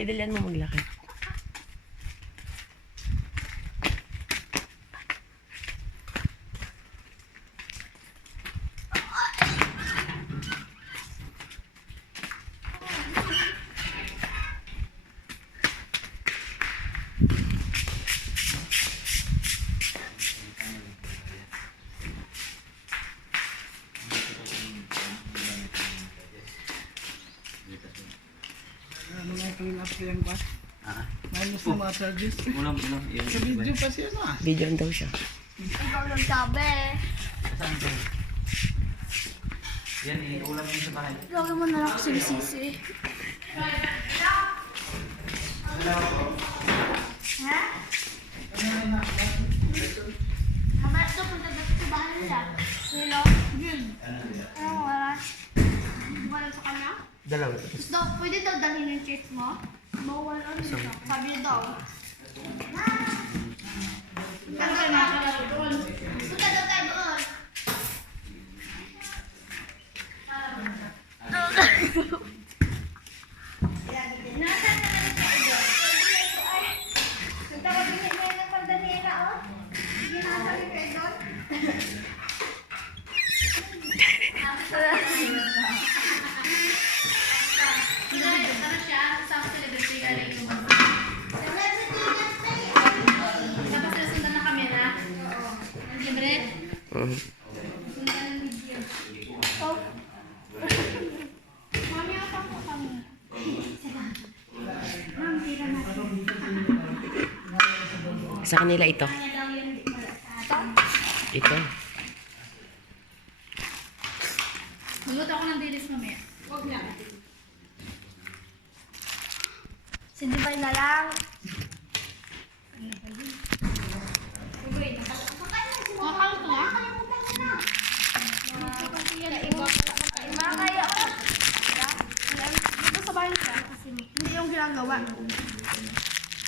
Dali-dalian mo maglakad. Ano na clean up yan pa? Minus na mga charges. Ulam. Sa video pa siya na. Video daw siya. Ikaw lang sabi. Saan ba? Yan, ulam yun sa bahay. Lagi mo na lang ako sinisisi. Ha? Mamaya ito, punta dito sa bahay nila. Hello? Yun. Anong oras? Wala sa kanya? Dalawa. Gusto, pwede daw dalhin yung cheese mo? Bawal ano siya. Sabi niya daw. Punta daw tayo doon. Nasaan na lang siya doon? Nagtawag din niya ng Daniela, oh. Hindi nasabi kayo doon? Mami, ako po kami. Ma'am, tira natin. Sa kanila ito. Ito. Magluto ako ng dilis mamaya. Huwag na. Sinibay na lang. Makakaw ito nga? Makakaya ako. Dito sa bahay ka. Hindi yung ginagawa.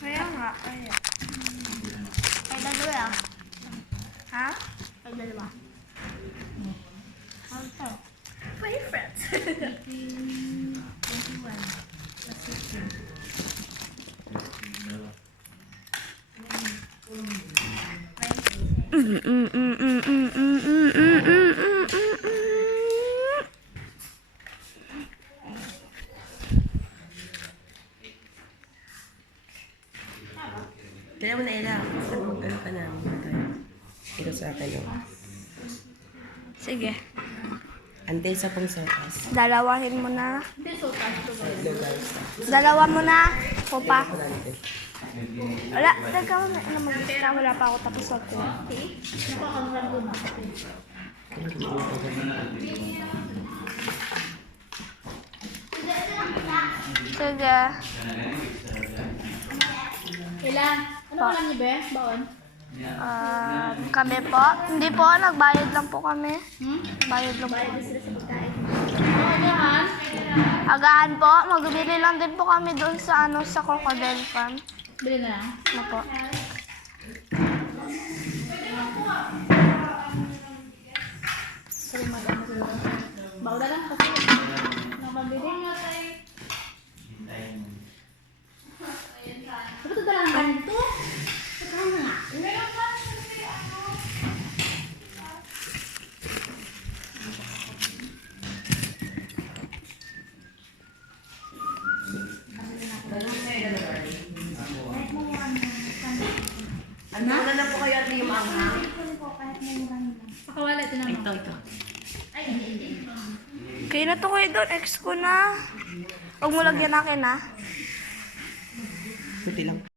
Kaya nga. Kaya. Ay, dalawa ah. Ha? Ay, dalawa. Ano ito? Favorite. 21. That's 15. Kaya mo na ila. Ano ka na? Ito sa akin. Oh. Sige. Antay sa pang sopas. Dalawahin mo na. Lugar. Dalawa mo na. O pa. Wala. Teka mo na mag-isa. Wala pa ako tapos ako. Sige. Ilan? Ano Pa. alam niyo ba? Baon? Kami po? Hindi po. Nagbayad lang po kami. Bayad lang po. Agahan? Agahan po. Magbili lang din po kami doon sa sa Crocodile Farm. Bili na lang. Ano po? Sorry, madam. Baon na lang kasi. Nakabili. Ba't ito lang ganito? Ito nga. Ano na po kayo at yung anghang? Pakawala ito naman. Ito. Kaya na to kayo doon. Ex ko na. Huwag mo lagyan akin, ha? Puti lang.